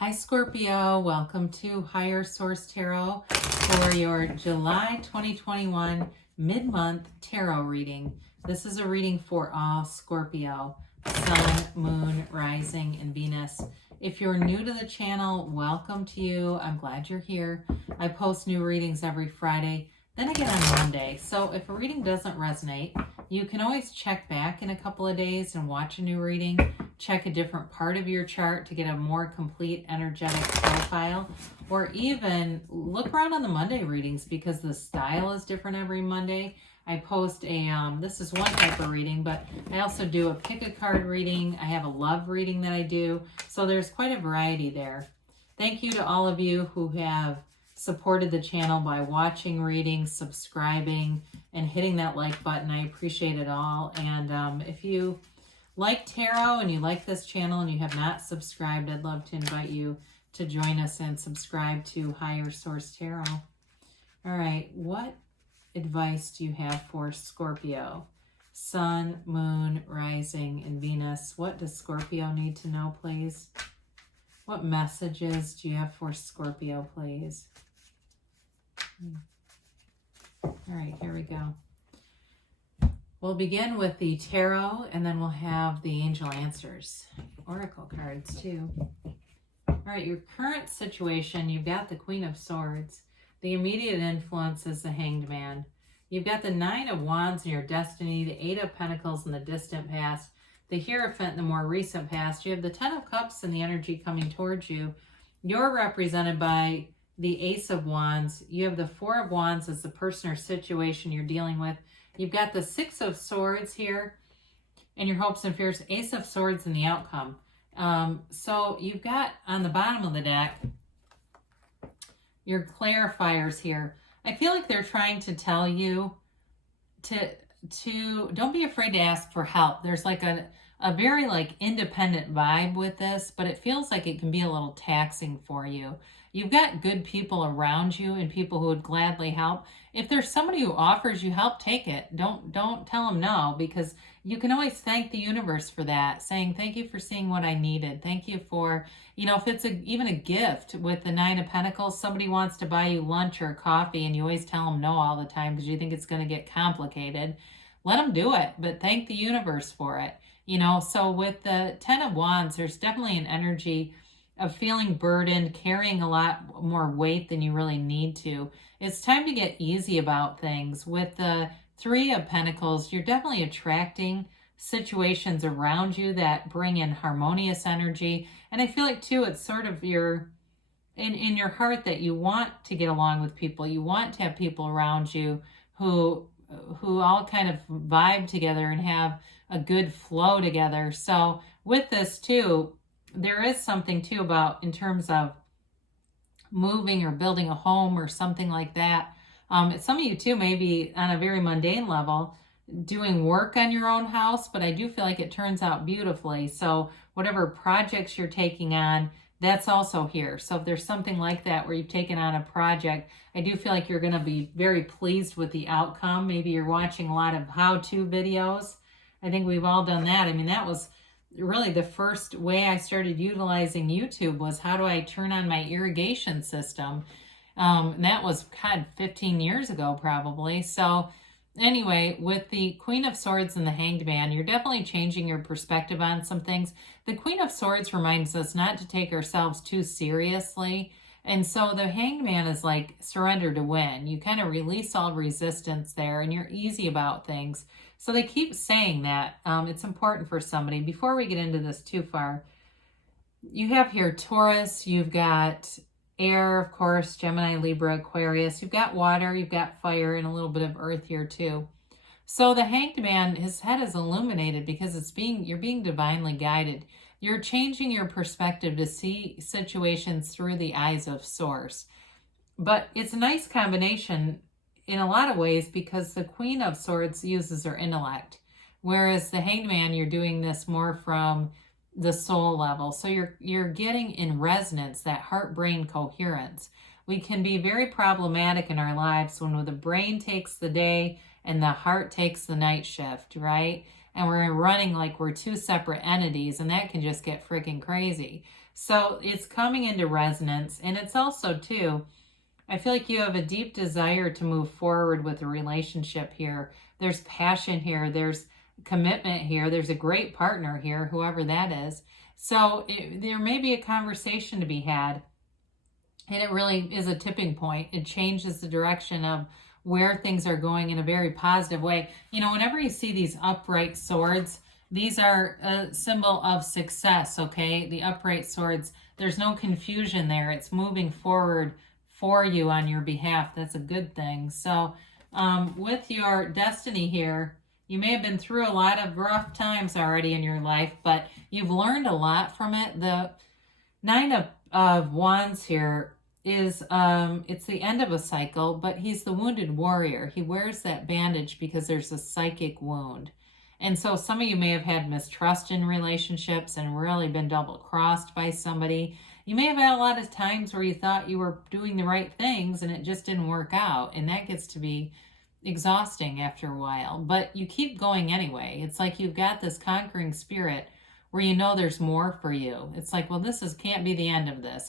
Hi Scorpio, welcome to Higher Source Tarot for your July 2021 mid-month tarot reading. This is a reading for all Scorpio, Sun, Moon, Rising, and Venus. If you're new to the channel, welcome to you. I'm glad you're here. I post new readings every Friday, then again on Monday. So if a reading doesn't resonate, you can always check back in a couple of days and watch a new reading. Check a different part of your chart to get a more complete energetic profile, or even look around on the Monday readings because the style is different every Monday. I post this is one type of reading, but I also do a pick a card reading. I have a love reading that I do. So there's quite a variety there. Thank you to all of you who have supported the channel by watching readings, subscribing, and hitting that like button. I appreciate it all. And if you like tarot and you like this channel and you have not subscribed, I'd love to invite you to join us and subscribe to Higher Source Tarot. All right, what advice do you have for Scorpio? Sun, Moon, Rising, and Venus. What does Scorpio need to know, please? What messages do you have for Scorpio, please? All right, here we go. We'll begin with the tarot, and then we'll have the angel answers, oracle cards too. All right, your current situation, you've got the Queen of Swords. The immediate influence is the Hanged Man. You've got the Nine of Wands in your destiny, the Eight of Pentacles in the distant past, the Hierophant in the more recent past. You have the Ten of Cups and the energy coming towards you. You're represented by the Ace of Wands. You have the Four of Wands as the person or situation you're dealing with. You've got the Six of Swords here and your hopes and fears, Ace of Swords and the outcome. So you've got on the bottom of the deck, your clarifiers here. I feel like they're trying to tell you to don't be afraid to ask for help. There's like a very like independent vibe with this, but it feels like it can be a little taxing for you. You've got good people around you and people who would gladly help. If there's somebody who offers you help, take it. Don't tell them no, because you can always thank the universe for that, saying thank you for seeing what I needed. Thank you for, if it's even a gift with the Nine of Pentacles, somebody wants to buy you lunch or coffee and you always tell them no all the time because you think it's going to get complicated. Let them do it, but thank the universe for it. So with the Ten of Wands, there's definitely an energy of feeling burdened, carrying a lot more weight than you really need to. It's time to get easy about things. With the Three of Pentacles, you're definitely attracting situations around you that bring in harmonious energy. And I feel like too, it's sort of in your heart that you want to get along with people. You want to have people around you who all kind of vibe together and have a good flow together. So with this too, there is something too about in terms of moving or building a home or something like that. Some of you too may be on a very mundane level doing work on your own house, but I do feel like it turns out beautifully. So whatever projects you're taking on, that's also here. So if there's something like that where you've taken on a project, I do feel like you're going to be very pleased with the outcome. Maybe you're watching a lot of how-to videos. I think we've all done that. I mean, that was really the first way I started utilizing YouTube, was how do I turn on my irrigation system? And that was 15 years ago probably. So anyway, with the Queen of Swords and the Hanged Man, you're definitely changing your perspective on some things. The Queen of Swords reminds us not to take ourselves too seriously. And so the Hanged Man is like surrender to win. You kind of release all resistance there and you're easy about things. So they keep saying that. It's important for somebody. Before we get into this too far, you have here Taurus, you've got air, of course, Gemini, Libra, Aquarius. You've got water, you've got fire, and a little bit of earth here too. So the Hanged Man, his head is illuminated because you're being divinely guided. You're changing your perspective to see situations through the eyes of Source. But it's a nice combination in a lot of ways because the Queen of Swords uses her intellect, whereas the Hanged Man, you're doing this more from the soul level. So you're getting in resonance, that heart-brain coherence. We can be very problematic in our lives when the brain takes the day and the heart takes the night shift, right? and we're running like we're two separate entities, and that can just get freaking crazy. So it's coming into resonance, and it's also too, I feel like you have a deep desire to move forward with a relationship here. There's passion here, there's commitment here, there's a great partner here, whoever that is. So there may be a conversation to be had, and it really is a tipping point. It changes the direction of where things are going in a very positive way. You know, whenever you see these upright swords, these are a symbol of success, okay? The upright swords, there's no confusion there. It's moving forward for you on your behalf. That's a good thing. So with your destiny here, you may have been through a lot of rough times already in your life, but you've learned a lot from it. The Nine of Wands here is, it's the end of a cycle, but he's the wounded warrior. He wears that bandage because there's a psychic wound. And so some of you may have had mistrust in relationships and really been double-crossed by somebody. You may have had a lot of times where you thought you were doing the right things and it just didn't work out. And that gets to be exhausting after a while, but you keep going anyway. It's like you've got this conquering spirit where you know there's more for you. It's like, well, can't be the end of this.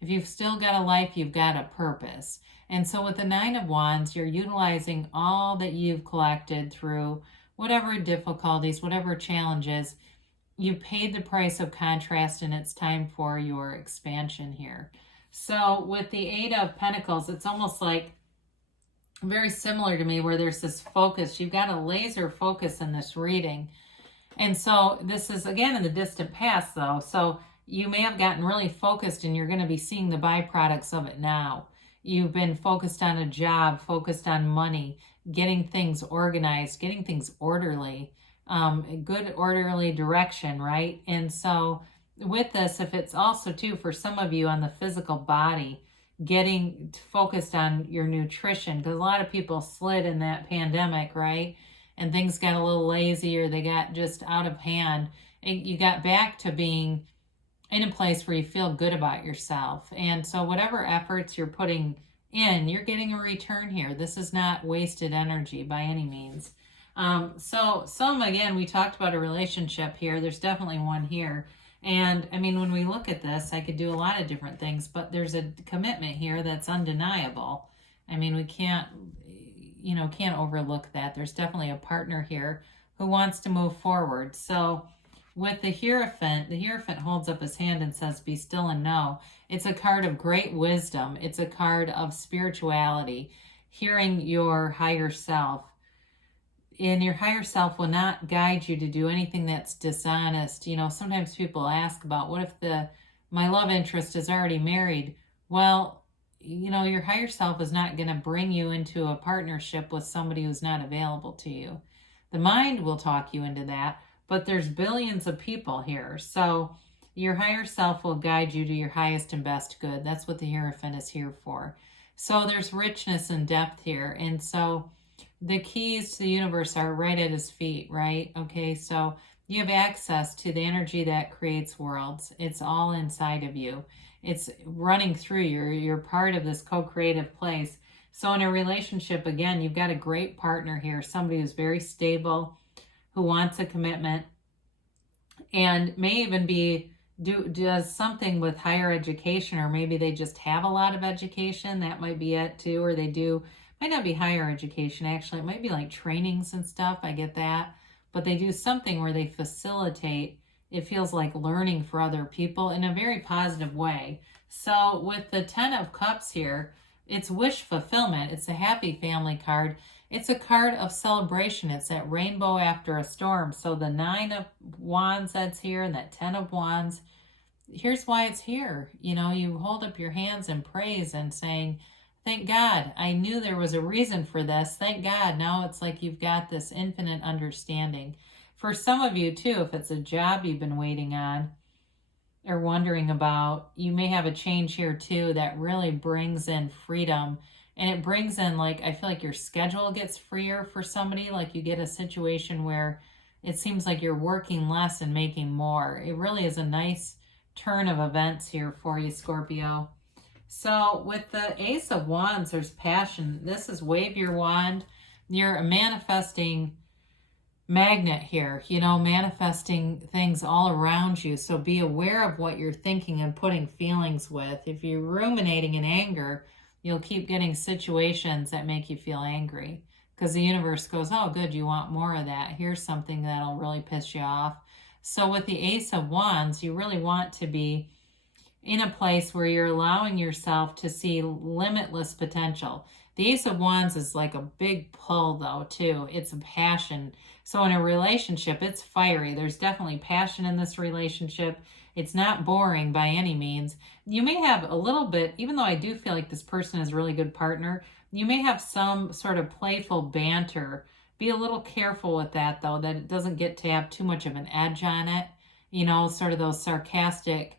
If you've still got a life, you've got a purpose. And so with the Nine of Wands, you're utilizing all that you've collected through whatever difficulties, whatever challenges. You paid the price of contrast, and it's time for your expansion here. So with the Eight of Pentacles, it's almost like very similar to me, where there's this focus. You've got a laser focus in this reading. And so this is, again, in the distant past, though. So you may have gotten really focused, and you're going to be seeing the byproducts of it now. You've been focused on a job, focused on money, getting things organized, getting things orderly, good orderly direction, right? And so with this, if it's also, too, for some of you on the physical body, getting focused on your nutrition, because a lot of people slid in that pandemic, right? And things got a little lazy, or they got just out of hand. And you got back to being in a place where you feel good about yourself. And so whatever efforts you're putting in, you're getting a return here. This is not wasted energy by any means. So again, we talked about a relationship here. There's definitely one here. And I mean, when we look at this, I could do a lot of different things, but there's a commitment here that's undeniable. I mean, we can't overlook that. There's definitely a partner here who wants to move forward. So with the Hierophant holds up his hand and says, be still and know. It's a card of great wisdom. It's a card of spirituality, hearing your higher self. And your higher self will not guide you to do anything that's dishonest. You know, sometimes people ask about, what if my love interest is already married? Well, you know, your higher self is not going to bring you into a partnership with somebody who's not available to you. The mind will talk you into that, but there's billions of people here. So your higher self will guide you to your highest and best good. That's what the Hierophant is here for. So there's richness and depth here. And so the keys to the universe are right at his feet, right? Okay, so you have access to the energy that creates worlds. It's all inside of you. It's running through you. You're part of this co-creative place. So in a relationship, again, you've got a great partner here, somebody who's very stable, who wants a commitment, and may even does something with higher education, or maybe they just have a lot of education. That might be it too, or might not be higher education, actually. It might be like trainings and stuff. I get that. But they do something where they facilitate, it feels like learning for other people in a very positive way. So with the Ten of Cups here, it's wish fulfillment. It's a happy family card. It's a card of celebration. It's that rainbow after a storm. So the Nine of Wands that's here and that Ten of Wands, here's why it's here. You know, you hold up your hands in praise and saying, thank God, I knew there was a reason for this. Thank God. Now it's like you've got this infinite understanding. For some of you too, if it's a job you've been waiting on or wondering about, you may have a change here too that really brings in freedom. And it brings in, like, I feel like your schedule gets freer for somebody. Like you get a situation where it seems like you're working less and making more. It really is a nice turn of events here for you, Scorpio. So with the Ace of Wands, there's passion. This is wave your wand. You're manifesting magnet here, you know, manifesting things all around you. So be aware of what you're thinking and putting feelings with. If you're ruminating in anger, you'll keep getting situations that make you feel angry, because the universe goes, oh, good, you want more of that. Here's something that'll really piss you off. So with the Ace of Wands, you really want to be in a place where you're allowing yourself to see limitless potential. The Ace of Wands is like a big pull, though, too. It's a passion. So in a relationship, it's fiery. There's definitely passion in this relationship. It's not boring by any means. You may have a little bit, even though I do feel like this person is a really good partner, you may have some sort of playful banter. Be a little careful with that, though, that it doesn't get to have too much of an edge on it. You know, sort of those sarcastic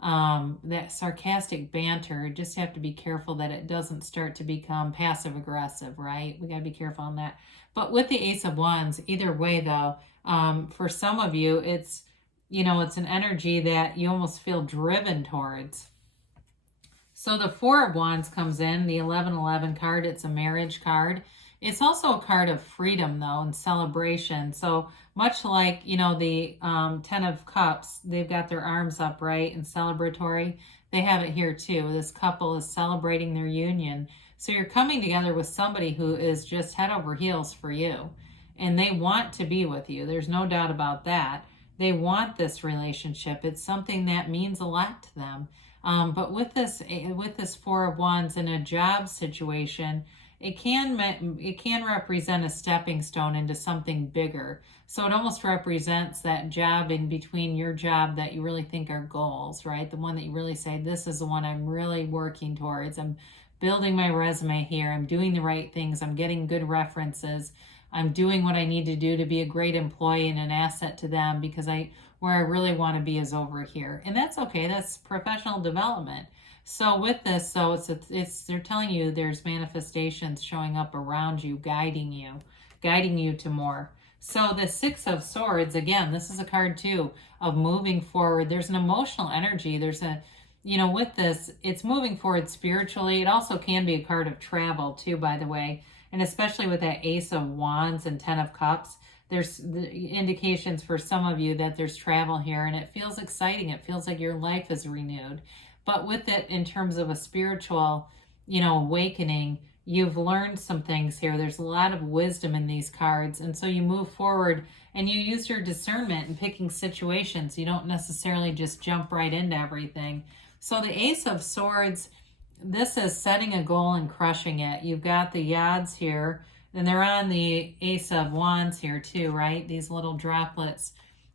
banter. Just have to be careful that it doesn't start to become passive aggressive, right? We got to be careful on that. But with the Ace of Wands, either way though, for some of you, it's, you know, it's an energy that you almost feel driven towards. So the Four of Wands comes in, the 1111 card. It's a marriage card. It's also a card of freedom, though, and celebration. So much like, you know, the 10 of Cups, they've got their arms upright and celebratory. They have it here, too. This couple is celebrating their union. So you're coming together with somebody who is just head over heels for you. And they want to be with you. There's no doubt about that. They want this relationship. It's something that means a lot to them. But with this Four of Wands in a job situation, it can represent a stepping stone into something bigger. So it almost represents that job in between your job that you really think are goals, right? The one that you really say, this is the one I'm really working towards. I'm building my resume here. I'm doing the right things. I'm getting good references. I'm doing what I need to do to be a great employee and an asset to them, because where I really want to be is over here. And that's okay. That's professional development. So with this, so they're telling you there's manifestations showing up around you, guiding you to more. So the Six of Swords, again, this is a card too of moving forward. There's an emotional energy. There's a, you know, with this, it's moving forward spiritually. It also can be a card of travel too, by the way. And especially with that Ace of Wands and 10 of Cups, there's the indications for some of you that there's travel here, and it feels exciting. It feels like your life is renewed. But with it, in terms of a spiritual, you know, awakening, you've learned some things here. There's a lot of wisdom in these cards. And so you move forward and you use your discernment in picking situations. You don't necessarily just jump right into everything. So the Ace of Swords, this is setting a goal and crushing it. You've got the Yads here, and they're on the Ace of Wands here too, right? These little droplets.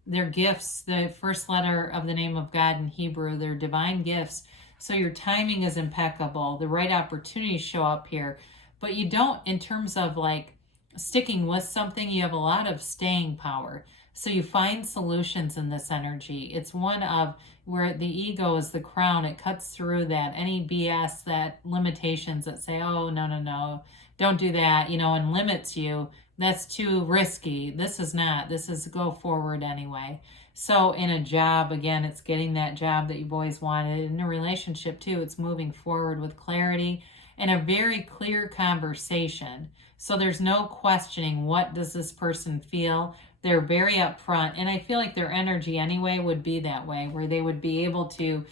They're gifts, the first letter of the name of God in Hebrew. They're divine gifts. So your timing is impeccable. The right opportunities show up here. But you don't, in terms of like sticking with something, you have a lot of staying power. So you find solutions in this energy. It's one of where the ego is the crown. It cuts through that, any BS, that limitations that say, oh, no, don't do that, you know, and limits you. That's too risky. This is not. This is go forward anyway. So in a job, again, it's getting that job that you've always wanted. In a relationship too, it's moving forward with clarity and a very clear conversation. So there's no questioning, what does this person feel? They're very upfront. And I feel like their energy anyway would be that way, where they would be able to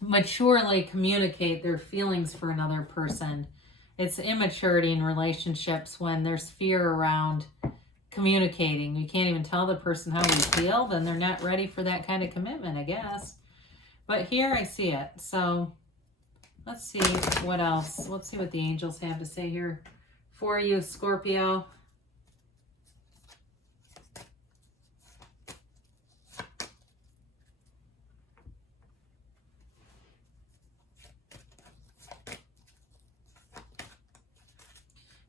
maturely communicate their feelings for another person. It's immaturity in relationships when there's fear around communicating. You can't even tell the person how you feel, then they're not ready for that kind of commitment, I guess. But here I see it. So let's see what else. Let's see what the angels have to say here for you, Scorpio.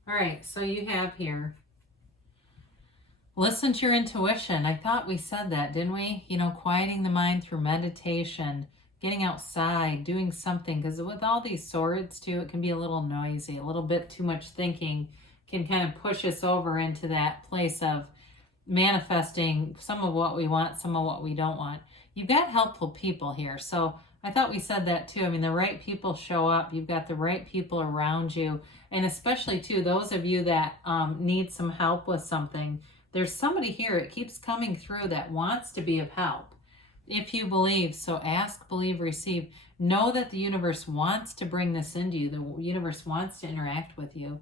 All right, so you have here, listen to your intuition. I thought we said that, didn't we? You know, quieting the mind through meditation, getting outside, doing something. Because with all these swords, too, it can be a little noisy. A little bit too much thinking can kind of push us over into that place of manifesting some of what we want, some of what we don't want. You've got helpful people here. So I thought we said that, too. I mean, the right people show up. You've got the right people around you. And especially, too, those of you that need some help with something, There's somebody here, it keeps coming through, that wants to be of help. If you believe, so ask, believe, receive. Know that the universe wants to bring this into you. The universe wants to interact with you.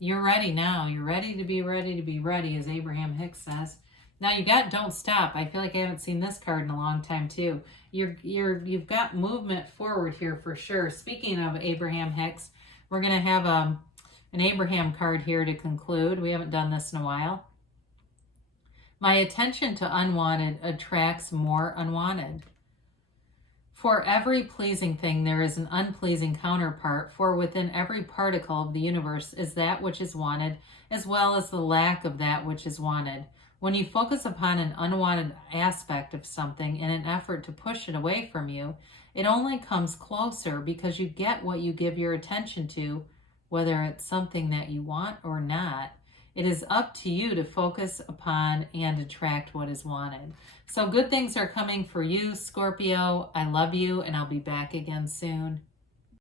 You're ready now. You're ready to be ready to be ready, as Abraham Hicks says. Now you got don't stop. I feel like I haven't seen this card in a long time too. You've got movement forward here for sure. Speaking of Abraham Hicks, we're going to have an Abraham card here to conclude. We haven't done this in a while. My attention to unwanted attracts more unwanted. For every pleasing thing, there is an unpleasing counterpart, for within every particle of the universe is that which is wanted, as well as the lack of that which is wanted. When you focus upon an unwanted aspect of something in an effort to push it away from you, it only comes closer because you get what you give your attention to, whether it's something that you want or not. It is up to you to focus upon and attract what is wanted. So good things are coming for you, Scorpio. I love you, and I'll be back again soon.